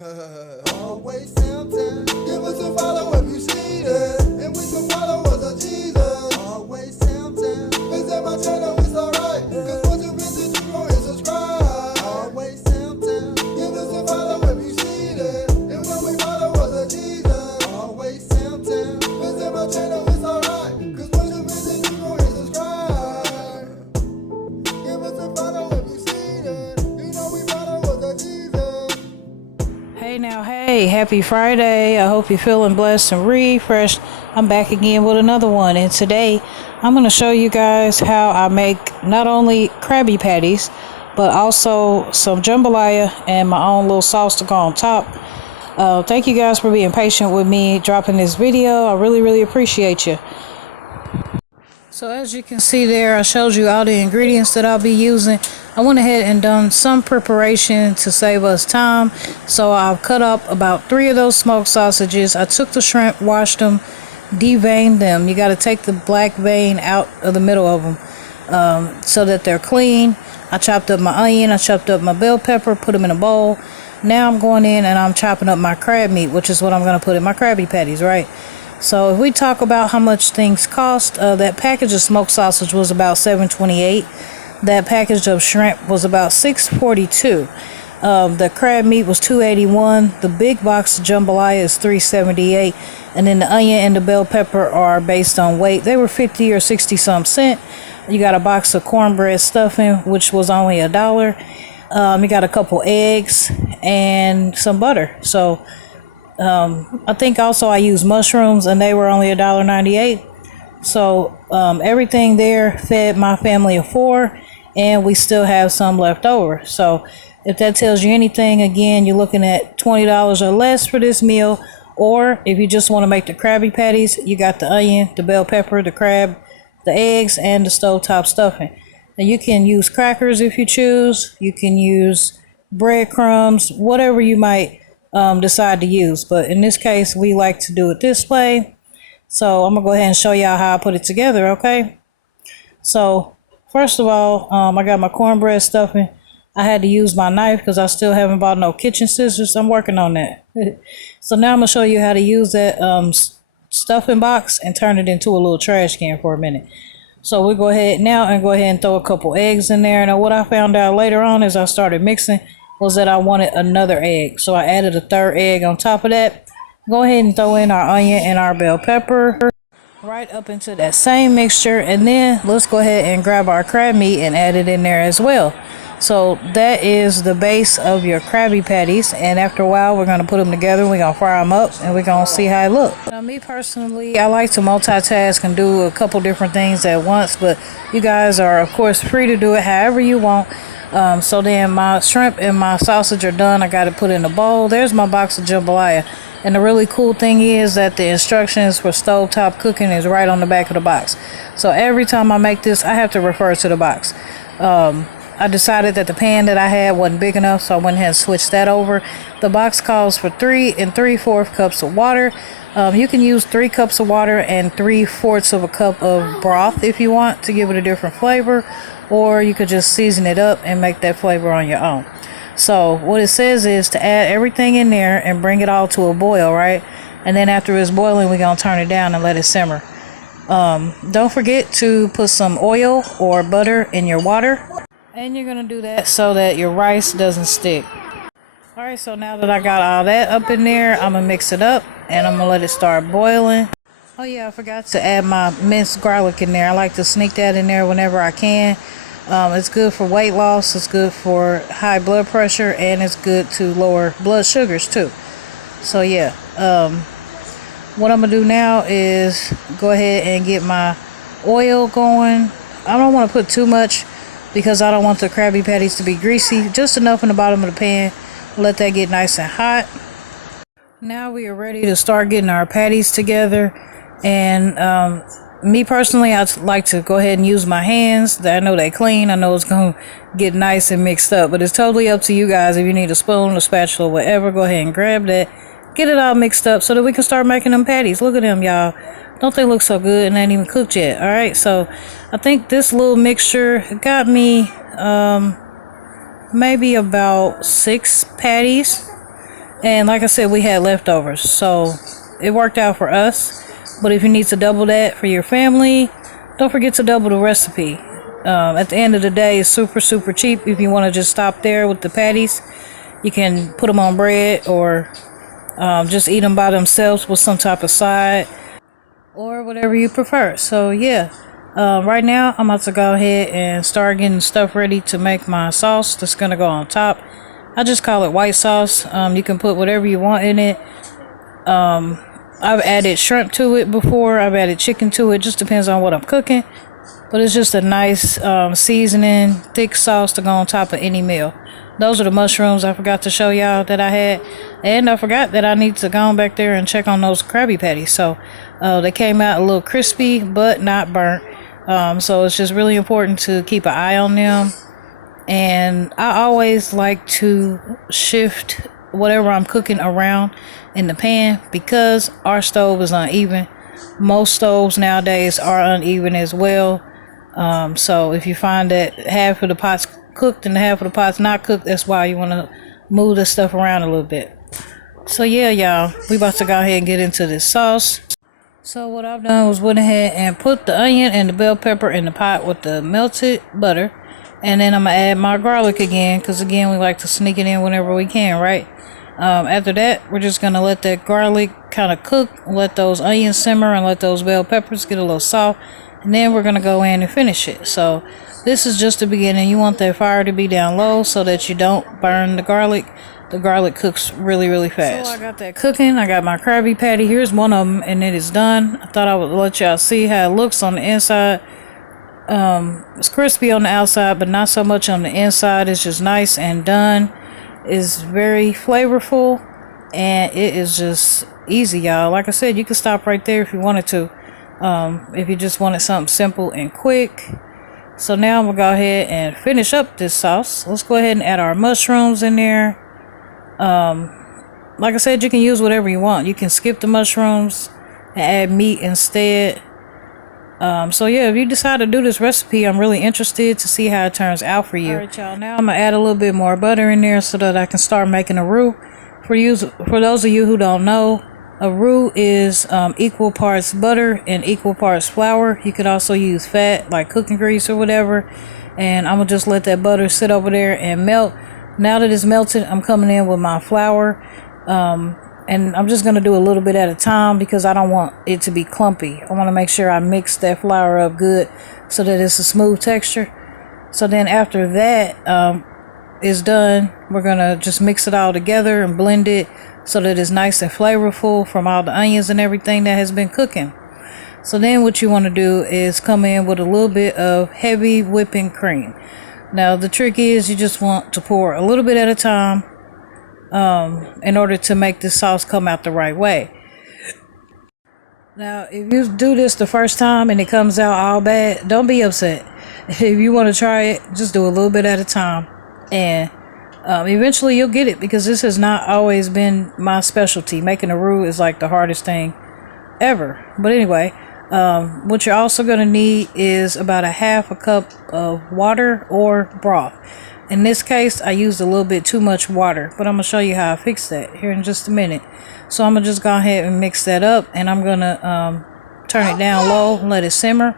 Always sometimes give us a follow if you see that, and we can follow us of Jesus. Always sometimes visit my channel, it's alright. Cause once you visit, you gon' hit subscribe. Always sometimes give us a follow if you see that, and when we follow us of Jesus. Always sometimes visit my channel, it's alright. Cause once you visit, you gon' hit subscribe. Give us a follow if you see that, you know we follow us of Jesus. Hey, happy Friday. I hope you're feeling blessed and refreshed. I'm back again with another one, and today I'm going to show you guys how I make not only Krabby Patties but also some jambalaya and my own little sauce to go on top. Thank you guys for being patient with me dropping this video. I really appreciate you. So as you can see there, I showed you all the ingredients that I'll be using. I went ahead and done some preparation to save us time. So I've cut up about 3 of those smoked sausages. I took the shrimp, washed them, deveined them. You got to take the black vein out of the middle of them so that they're clean. I chopped up my onion, I chopped up my bell pepper, put them in a bowl. Now I'm going in and I'm chopping up my crab meat, which is what I'm going to put in my Krabby Patties, right? So if we talk about how much things cost, that package of smoked sausage was about $7.28. That package of shrimp was about $6.42. The crab meat was $2.81. The big box of jambalaya is $3.78. And then the onion and the bell pepper are based on weight. They were 50 or 60 some cent. You got a box of cornbread stuffing, which was only $1. You got a couple eggs and some butter. So I think also I used mushrooms and they were only $1.98. So everything there fed my family of 4, and we still have some left over. So if that tells you anything, again, you're looking at $20 or less for this meal. Or if you just want to make the Krabby Patties, you got the onion, the bell pepper, the crab, the eggs, and the stovetop stuffing. Now you can use crackers if you choose. You can use breadcrumbs, whatever you might decide to use, but in this case we like to do it this way. So I'm gonna go ahead and show y'all how I put it together. Okay, so first of all, I got my cornbread stuffing. I had to use my knife because I still haven't bought no kitchen scissors. I'm working on that. So now I'm gonna show you how to use that stuffing box and turn it into a little trash can for a minute. So we'll go ahead now and go ahead and throw a couple eggs in there. Now what I found out later on as I started mixing was that I wanted another egg. So I added a 3rd egg on top of that. Go ahead and throw in our onion and our bell pepper right up into that same mixture. And then let's go ahead and grab our crab meat and add it in there as well. So that is the base of your Krabby Patties. And after a while, we're going to put them together. We're going to fry them up and we're going to see how it looks. Now, me personally, I like to multitask and do a couple different things at once. But you guys are, of course, free to do it however you want. So then my shrimp and my sausage are done. I got it put in a bowl. There's my box of jambalaya. And the really cool thing is that the instructions for stovetop cooking is right on the back of the box. So every time I make this, I have to refer to the box. I decided that the pan that I had wasn't big enough, so I went ahead and switched that over. The box calls for 3 3/4 cups of water. You can use 3 cups of water and 3/4 of a cup of broth if you want to give it a different flavor, or you could just season it up and make that flavor on your own. So what it says is to add everything in there and bring it all to a boil, right? And then after it's boiling, we're going to turn it down and let it simmer. Don't forget to put some oil or butter in your water. And you're going to do that so that your rice doesn't stick. Alright, so now that I got all that up in there, I'm going to mix it up and I'm going to let it start boiling. Oh yeah, I forgot to add my minced garlic in there. I like to sneak that in there whenever I can. It's good for weight loss, it's good for high blood pressure, and it's good to lower blood sugars too. So yeah, what I'm going to do now is go ahead and get my oil going. I don't want to put too much because I don't want the Krabby Patties to be greasy. Just enough in the bottom of the pan. Let that get nice and hot. Now we are ready to start getting our patties together. And me personally, I like to go ahead and use my hands. I know they clean. I know it's going to get nice and mixed up. But it's totally up to you guys. If you need a spoon, a spatula, whatever, go ahead and grab that. Get it all mixed up so that we can start making them patties. Look at them, y'all. Don't they look so good and they ain't even cooked yet? All right, so I think this little mixture got me maybe about 6 patties. And like I said, we had leftovers, so it worked out for us. But if you need to double that for your family, don't forget to double the recipe. At the end of the day, it's super, super cheap. If you want to just stop there with the patties, you can put them on bread or just eat them by themselves with some type of side or whatever you prefer. So yeah, right now I'm about to go ahead and start getting stuff ready to make my sauce that's gonna go on top. I just call it white sauce. You can put whatever you want in it. I've added shrimp to it before. I've added chicken to it. Just depends on what I'm cooking. But it's just a nice seasoning, thick sauce to go on top of any meal. Those are the mushrooms I forgot to show y'all that I had. And I forgot that I need to go on back there and check on those Crabby Patties. So they came out a little crispy, but not burnt. So it's just really important to keep an eye on them. And I always like to shift whatever I'm cooking around in the pan because our stove is uneven. Most stoves nowadays are uneven as well. So if you find that half of the pot's cooked and half of the pot's not cooked, that's why you want to move this stuff around a little bit. So yeah, y'all, we about to go ahead and get into this sauce. So what I've done was went ahead and put the onion and the bell pepper in the pot with the melted butter. And then I'm going to add my garlic again because, again, we like to sneak it in whenever we can, right? After that, we're just going to let that garlic kind of cook, let those onions simmer, and let those bell peppers get a little soft. And then we're going to go in and finish it. So this is just the beginning. You want that fire to be down low so that you don't burn the garlic. The garlic cooks really, really fast. So I got that cooking. I got my Crabby Patty. Here's one of them, and it is done. I thought I would let y'all see how it looks on the inside. It's crispy on the outside, but not so much on the inside. It's just nice and done. It's very flavorful, and it is just easy, y'all. Like I said, you can stop right there if you wanted to. If you just wanted something simple and quick. So now I'm gonna go ahead and finish up this sauce. Let's go ahead and add our mushrooms in there. Like I said, you can use whatever you want. You can skip the mushrooms and add meat instead. So yeah, if you decide to do this recipe, I'm really interested to see how it turns out for you. Alright, y'all, now I'm gonna add a little bit more butter in there so that I can start making a roux. For those of you who don't know, a roux is equal parts butter and equal parts flour. You could also use fat, like cooking grease or whatever. And I'm gonna just let that butter sit over there and melt. Now that it's melted, I'm coming in with my flour. And I'm just going to do a little bit at a time because I don't want it to be clumpy. I want to make sure I mix that flour up good so that it's a smooth texture. So then after that is done, we're going to just mix it all together and blend it so that it's nice and flavorful from all the onions and everything that has been cooking. So then what you want to do is come in with a little bit of heavy whipping cream. Now the trick is you just want to pour a little bit at a time. In order to make this sauce come out the right way. Now, if you do this the first time and it comes out all bad, don't be upset. If you want to try it, just do a little bit at a time. And eventually you'll get it because this has not always been my specialty. Making a roux is like the hardest thing ever. But anyway, what you're also going to need is about a half a cup of water or broth. In this case, I used a little bit too much water, but I'm going to show you how I fix that here in just a minute. So I'm going to just go ahead and mix that up, and I'm going to turn it down low and let it simmer.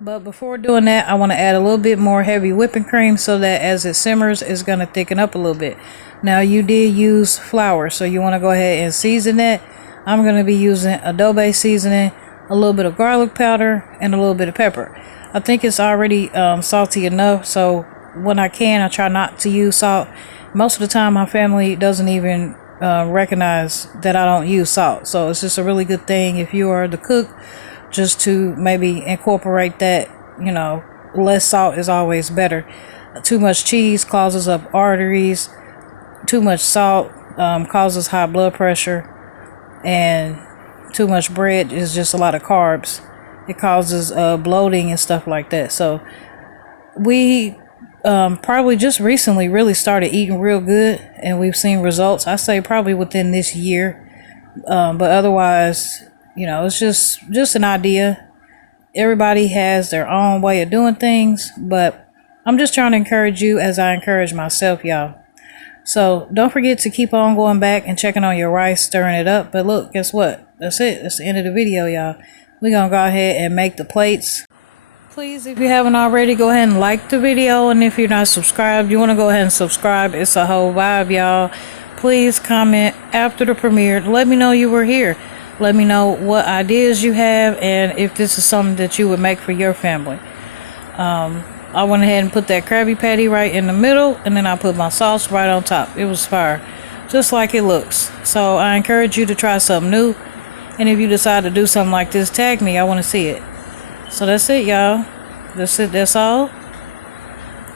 But before doing that, I want to add a little bit more heavy whipping cream so that as it simmers, it's going to thicken up a little bit. Now, you did use flour, so you want to go ahead and season that. I'm going to be using adobe seasoning, a little bit of garlic powder, and a little bit of pepper. I think it's already salty enough, so when I can, I try not to use salt. Most of the time, my family doesn't even recognize that I don't use salt. So it's just a really good thing if you are the cook, just to maybe incorporate that. You know, less salt is always better. Too much cheese causes up arteries. Too much salt causes high blood pressure. And too much bread is just a lot of carbs. It causes bloating and stuff like that. So we probably just recently really started eating real good, and we've seen results. I say probably within this year, but otherwise, you know, it's just an idea. Everybody has their own way of doing things, but I'm just trying to encourage you as I encourage myself, y'all. So don't forget to keep on going back and checking on your rice, stirring it up. But look, guess what? That's it. That's the end of the video, y'all. We're going to go ahead and make the plates. Please, if you haven't already, go ahead and like the video. And if you're not subscribed, you want to go ahead and subscribe. It's a whole vibe, y'all. Please comment after the premiere. Let me know you were here. Let me know what ideas you have and if this is something that you would make for your family. I went ahead and put that Krabby Patty right in the middle, and then I put my sauce right on top. It was fire, just like it looks. So I encourage you to try something new, and if you decide to do something like this, tag me. I want to see it. So that's it, y'all. That's it. That's all.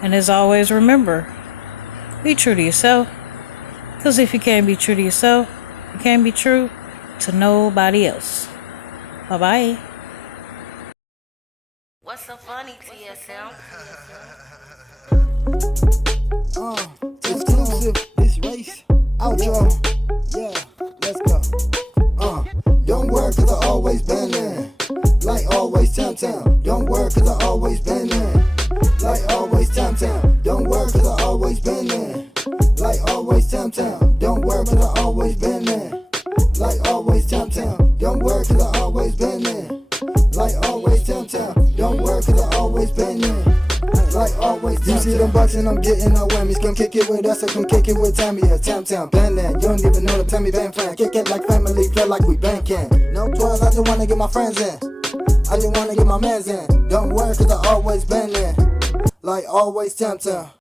And as always, remember, be true to yourself, because if you can't be true to yourself, you can't be true to nobody else. Bye-bye. What's so funny, TSM? Exclusive, this race, outro, yeah, let's go. Don't worry cause I always been there, like always Tamm Tamm. Don't worry cause I always been there, like always Tamm Tamm. Don't worry cause I always been there, like always Tamm Tamm. Don't worry cause I always been there, like always Tamm Tamm. Don't worry cause I always been there, like always Tamm Tamm. Don't worry cause I always been there, like always. You see them bucks and I'm getting no whammies. Come kick it with us or come kick it with Tammy or Tamm Tamm. Bandland, you don't even know the Tammy band fan. Kick it like family, feel like we banking. No 12, I just wanna get my friends in. I just wanna get my mans in. Don't worry cause I always been there, like always Tamm Tamm.